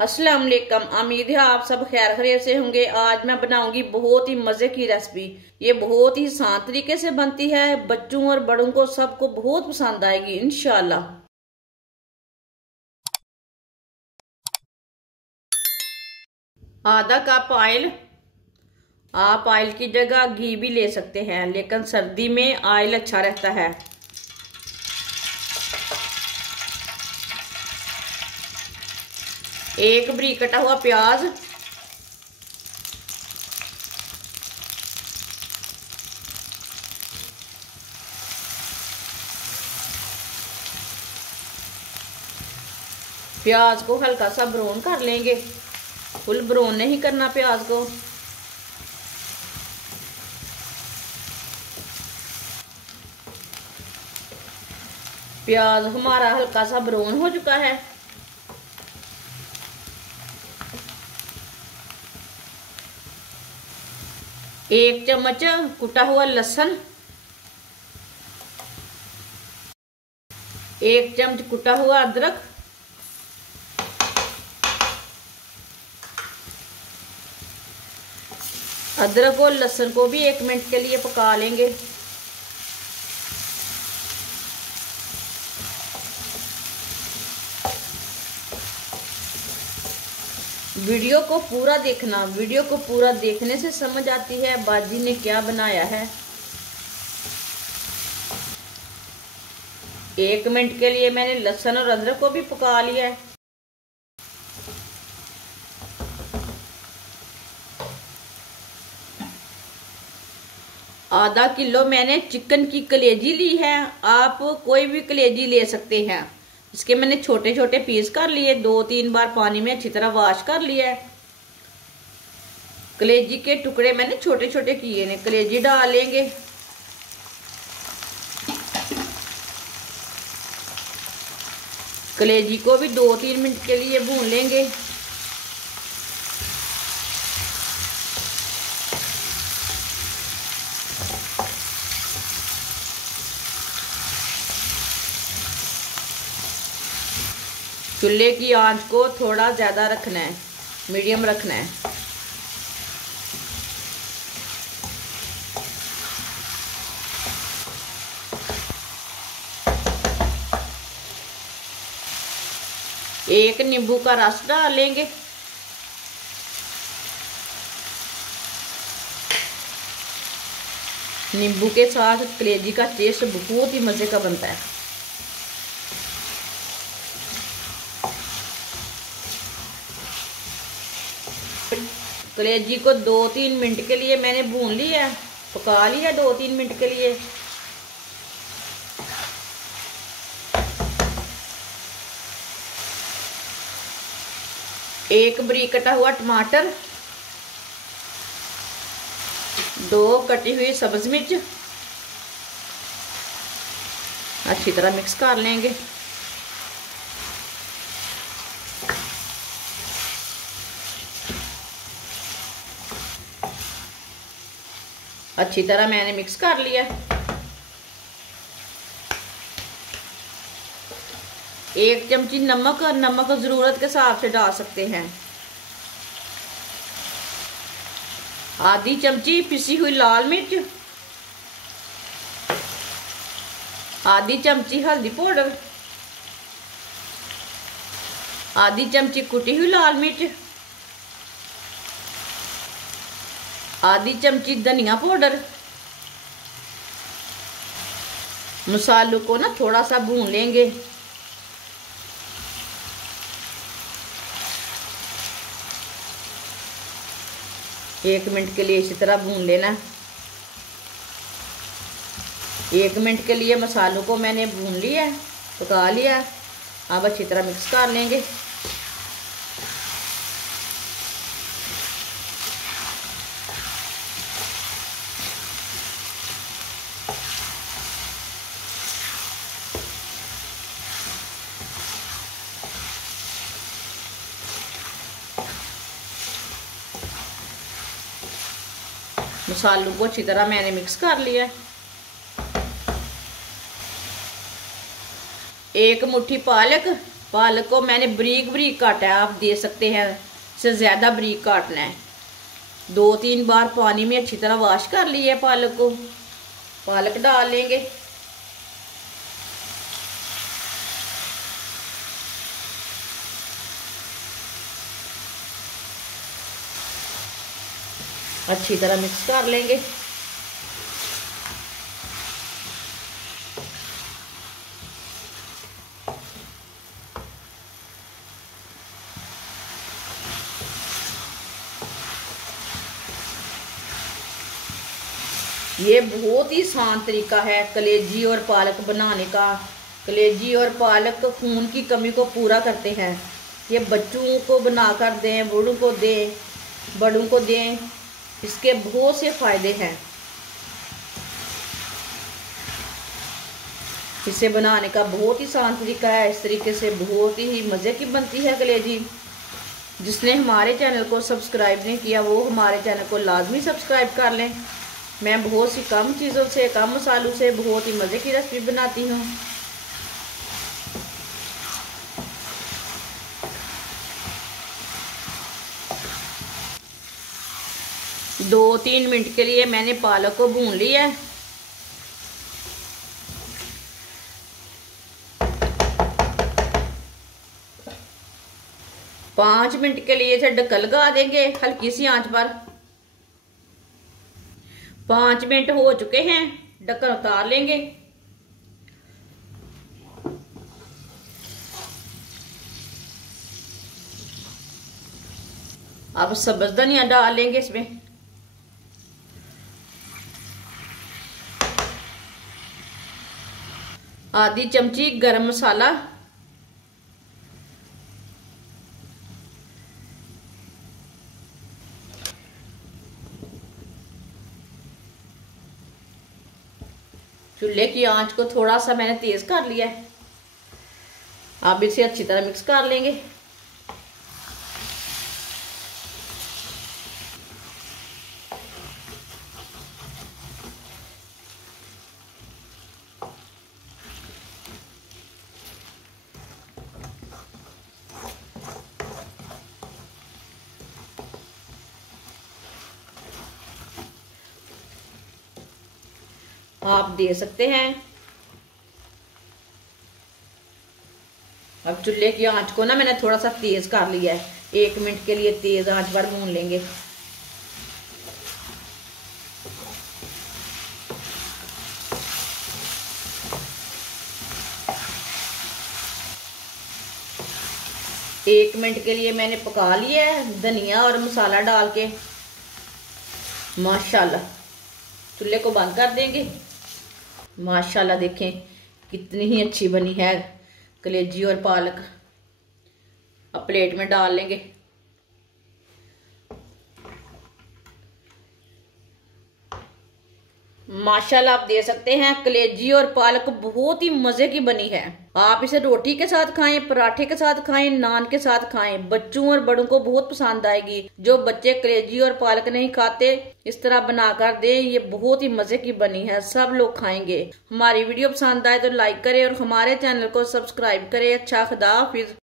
अस्सलाम वालेकुम। उम्मीद है आप सब खैर खैरियत से होंगे। आज मैं बनाऊंगी बहुत ही मजे की रेसिपी। ये बहुत ही आसान तरीके से बनती है, बच्चों और बड़ों को सबको बहुत पसंद आएगी इंशाल्लाह। आधा कप ऑयल। आप ऑयल की जगह घी भी ले सकते हैं, लेकिन सर्दी में ऑयल अच्छा रहता है। एक बारीक कटा हुआ प्याज, प्याज को हल्का सा ब्राउन कर लेंगे। फुल ब्राउन नहीं करना प्याज को। प्याज हमारा हल्का सा ब्राउन हो चुका है। एक चम्मच कुटा हुआ लहसुन, एक चम्मच कुटा हुआ अदरक, अदरक और लहसुन को भी 1 मिनट के लिए पका लेंगे। वीडियो को पूरा देखना, वीडियो को पूरा देखने से समझ आती है बाजी ने क्या बनाया है। 1 मिनट के लिए मैंने लहसुन और अदरक को भी पका लिया है। आधा किलो मैंने चिकन की कलेजी ली है। आप कोई भी कलेजी ले सकते हैं। इसके मैंने छोटे छोटे पीस कर लिए, 2-3 बार पानी में अच्छी तरह वॉश कर लिया है। कलेजी के टुकड़े मैंने छोटे छोटे किए हैं। कलेजी डाल लेंगे। कलेजी को भी 2-3 मिनट के लिए भून लेंगे। चूल्हे की आंच को थोड़ा ज़्यादा रखना है, मीडियम रखना है। एक नींबू का रस डाल लेंगे। नींबू के साथ कलेजी का टेस्ट बहुत ही मज़े का बनता है। कलेजी को 2-3 मिनट के लिए मैंने भून लिया, पका लिया 2-3 मिनट के लिए। एक बारीक कटा हुआ टमाटर, 2 कटी हुई सब्ज मिर्च अच्छी तरह मिक्स कर लेंगे। अच्छी तरह मैंने मिक्स कर लिया। एक चमची नमक, नमक जरूरत के हिसाब से डाल सकते हैं। आधी चमची पिसी हुई लाल मिर्च, आधी चमची हल्दी पाउडर, आधी चमची कुटी हुई लाल मिर्च, आधी चमची धनिया पाउडर। मसालों को ना थोड़ा सा भून लेंगे। एक मिनट के लिए इसी तरह भून लेना। 1 मिनट के लिए मसालों को मैंने भून लिया है, पका लिया। अब अच्छी तरह मिक्स कर लेंगे। मसालों को अच्छी तरह मैंने मिक्स कर लिया। 1 मुट्ठी पालक, पालक को मैंने बारीक बारीक काटा है, आप दे सकते हैं इससे ज़्यादा बारीक काटना है। 2-3 बार पानी में अच्छी तरह वॉश कर लिया है पालक को। पालक डाल लेंगे। अच्छी तरह मिक्स कर लेंगे। ये बहुत ही आसान तरीका है कलेजी और पालक बनाने का। कलेजी और पालक खून की कमी को पूरा करते हैं। ये बच्चों को बनाकर दें, बूढ़ों को दें, बड़ों को दें, इसके बहुत से फ़ायदे हैं। इसे बनाने का बहुत ही आसान तरीका है। इस तरीके से बहुत ही मज़े की बनती है कलेजी। जिसने हमारे चैनल को सब्सक्राइब नहीं किया वो हमारे चैनल को लाजमी सब्सक्राइब कर लें। मैं बहुत सी कम चीज़ों से, कम मसालों से बहुत ही मज़े की रेसिपी बनाती हूँ। दो 3 मिनट के लिए मैंने पालक को भून लिया है। पाँच मिनट के लिए इसे ढक्कन लगा देंगे हल्की सी आंच पर। 5 मिनट हो चुके हैं, ढक्कन उतार लेंगे। अब सब्ज़ धनिया डाल लेंगे इसमें। आधी चमची गरम मसाला, चूल्हे की आंच को थोड़ा सा मैंने तेज कर लिया है। आप इसे अच्छी तरह मिक्स कर लेंगे। आप दे सकते हैं। अब चूल्हे की आंच को ना मैंने थोड़ा सा तेज कर लिया है। 1 मिनट के लिए तेज आंच पर भून लेंगे। एक मिनट के लिए मैंने पका लिया है धनिया और मसाला डाल के। माशाल्लाह, चूल्हे को बंद कर देंगे। माशाल्लाह देखें कितनी ही अच्छी बनी है कलेजी और पालक। अब प्लेट में डाल लेंगे। माशाल्लाह आप दे सकते हैं कलेजी और पालक बहुत ही मजे की बनी है। आप इसे रोटी के साथ खाएं, पराठे के साथ खाएं, नान के साथ खाएं। बच्चों और बड़ों को बहुत पसंद आएगी। जो बच्चे कलेजी और पालक नहीं खाते इस तरह बनाकर दें। ये बहुत ही मजे की बनी है, सब लोग खाएंगे। हमारी वीडियो पसंद आए तो लाइक करें और हमारे चैनल को सब्सक्राइब करें। अच्छा, खुदा हाफिज।